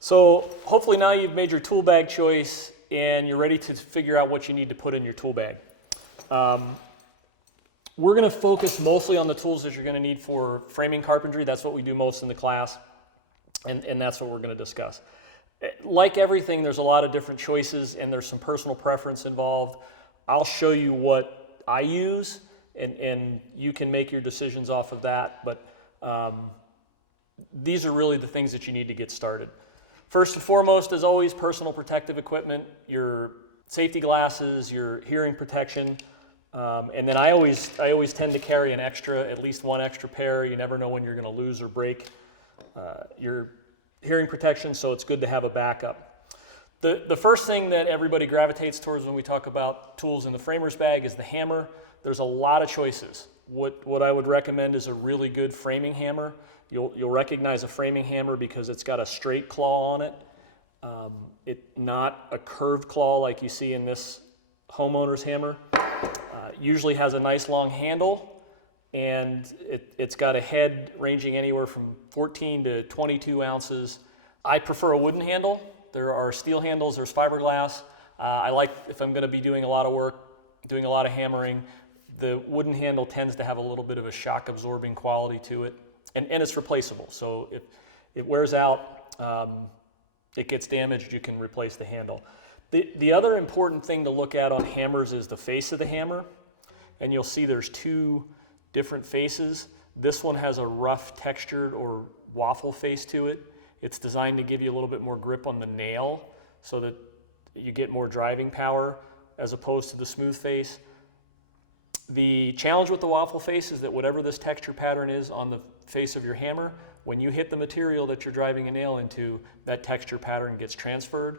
So hopefully now you've made your tool bag choice and you're ready to figure out what you need to put in your tool bag. We're going to focus mostly on the tools that you're going to need for framing carpentry. That's what we do most in the class, and that's what we're going to discuss. Like everything, there's a lot of different choices and there's some personal preference involved. I'll show you what I use, and you can make your decisions off of that, but these are really the things that you need to get started. First and foremost, as always, personal protective equipment, your safety glasses, your hearing protection, and then I always tend to carry at least one extra pair. You never know when you're going to lose or break your hearing protection, so it's good to have a backup. The first thing that everybody gravitates towards when we talk about tools in the framer's bag is the hammer. There's a lot of choices. What I would recommend is a really good framing hammer. You'll recognize a framing hammer because it's got a straight claw on it. Not a curved claw like you see in this homeowner's hammer. Usually has a nice long handle, and it's got a head ranging anywhere from 14 to 22 ounces. I prefer a wooden handle. There are steel handles, there's fiberglass. I like, if I'm going to be doing a lot of work, doing a lot of hammering, the wooden handle tends to have a little bit of a shock absorbing quality to it. And it's replaceable, so if it wears out, it gets damaged, you can replace the handle. The other important thing to look at on hammers is the face of the hammer, and you'll see there's two different faces. This one has a rough textured or waffle face to it. It's designed to give you a little bit more grip on the nail so that you get more driving power as opposed to the smooth face. The challenge with the waffle face is that whatever this texture pattern is on the face of your hammer, when you hit the material that you're driving a nail into, that texture pattern gets transferred.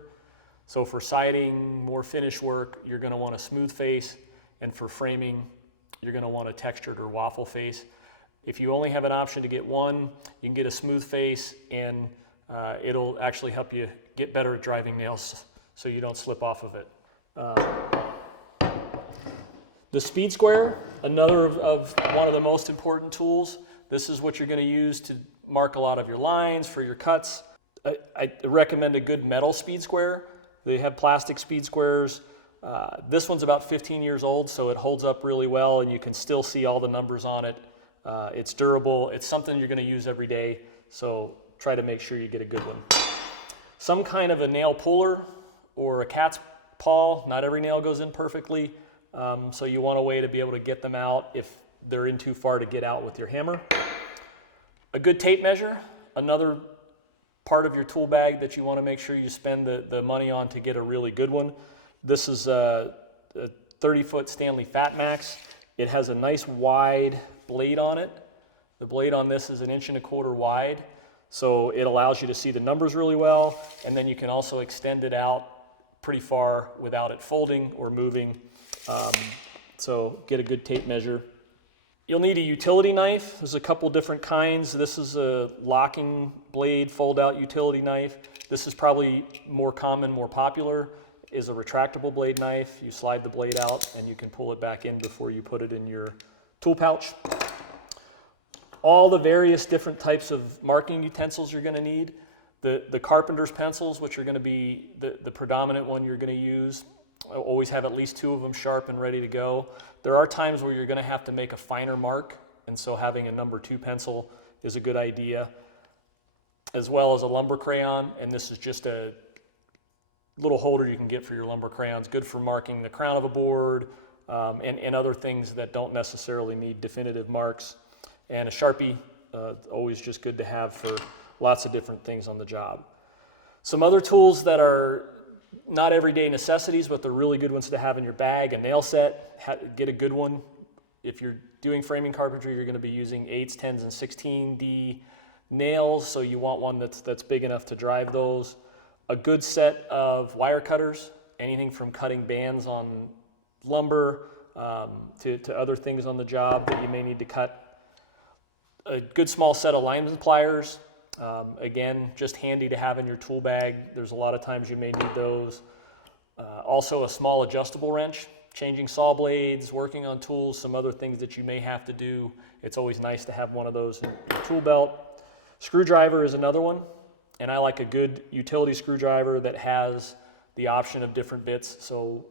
So for siding, more finish work, you're going to want a smooth face, and for framing, you're going to want a textured or waffle face. If you only have an option to get one, you can get a smooth face, and it'll actually help you get better at driving nails so you don't slip off of it. The speed square, another of one of the most important tools. This is what you're going to use to mark a lot of your lines for your cuts. I recommend a good metal speed square. They have plastic speed squares. This one's about 15 years old, so it holds up really well, and you can still see all the numbers on it. It's durable. It's something you're going to use every day, so try to make sure you get a good one. Some kind of a nail puller or a cat's paw. Not every nail goes in perfectly. So you want a way to be able to get them out if they're in too far to get out with your hammer. A good tape measure, another part of your tool bag that you want to make sure you spend the money on to get a really good one. This is a 30-foot Stanley Fat Max. It has a nice wide blade on it. The blade on this is 1.25 inches wide, so it allows you to see the numbers really well, and then you can also extend it out pretty far without it folding or moving. So get a good tape measure. You'll need a utility knife. There's a couple different kinds. This is a locking blade fold-out utility knife. This is probably more common, more popular, is a retractable blade knife. You slide the blade out and you can pull it back in before you put it in your tool pouch. All the various different types of marking utensils you're going to need. The carpenter's pencils, which are going to be the predominant one you're going to use. Always have at least 2 of them sharp and ready to go. There are times where you're going to have to make a finer mark, and so having a number 2 pencil is a good idea, as well as a lumber crayon, and this is just a little holder you can get for your lumber crayons. Good for marking the crown of a board and other things that don't necessarily need definitive marks. And a Sharpie, always just good to have for lots of different things on the job. Some other tools that are not everyday necessities, but they're really good ones to have in your bag. A nail set, get a good one. If you're doing framing carpentry, you're going to be using 8s, 10s, and 16D nails, so you want one that's big enough to drive those. A good set of wire cutters, anything from cutting bands on lumber to other things on the job that you may need to cut. A good small set of lineman pliers. Again, just handy to have in your tool bag. There's a lot of times you may need those. Also a small adjustable wrench, changing saw blades, working on tools, some other things that you may have to do. It's always nice to have one of those in your tool belt. Screwdriver is another one. and I like a good utility screwdriver that has the option of different bits. So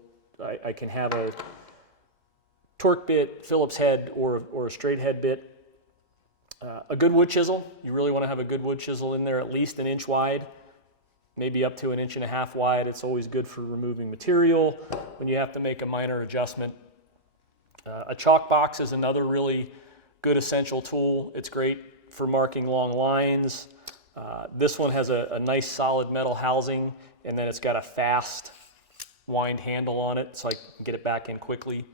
I can have a torque bit, Phillips head, or a straight head bit. A good wood chisel. You really want to have a good wood chisel in there, at least 1 inch wide, maybe up to 1.5 inches wide. It's always good for removing material when you have to make a minor adjustment. A chalk box is another really good essential tool. It's great for marking long lines. This one has a nice solid metal housing, and then it's got a fast wind handle on it, so I can get it back in quickly.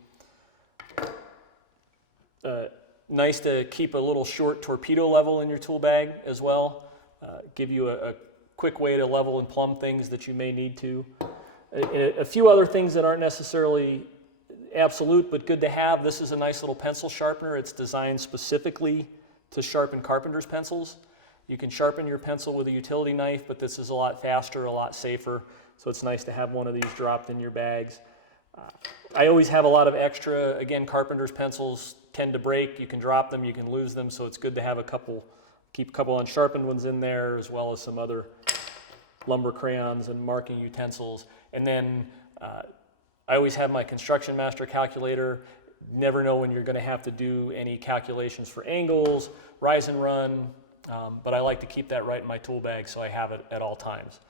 Nice to keep a little short torpedo level in your tool bag as well. Give you a quick way to level and plumb things that you may need to. A few other things that aren't necessarily absolute but good to have. This is a nice little pencil sharpener. It's designed specifically to sharpen carpenter's pencils. You can sharpen your pencil with a utility knife, but this is a lot faster, a lot safer. So it's nice to have one of these dropped in your bags. I always have a lot of extra. Again, carpenter's pencils tend to break. You can drop them, you can lose them, so it's good to have keep a couple unsharpened ones in there, as well as some other lumber crayons and marking utensils. And then I always have my Construction Master calculator. Never know when you're going to have to do any calculations for angles, rise and run, but I like to keep that right in my tool bag so I have it at all times.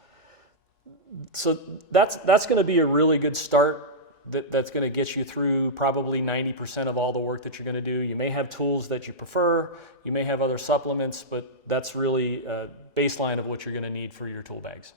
So that's going to be a really good start. That's going to get you through probably 90% of all the work that you're going to do. You may have tools that you prefer, you may have other supplements, but that's really a baseline of what you're going to need for your tool bags.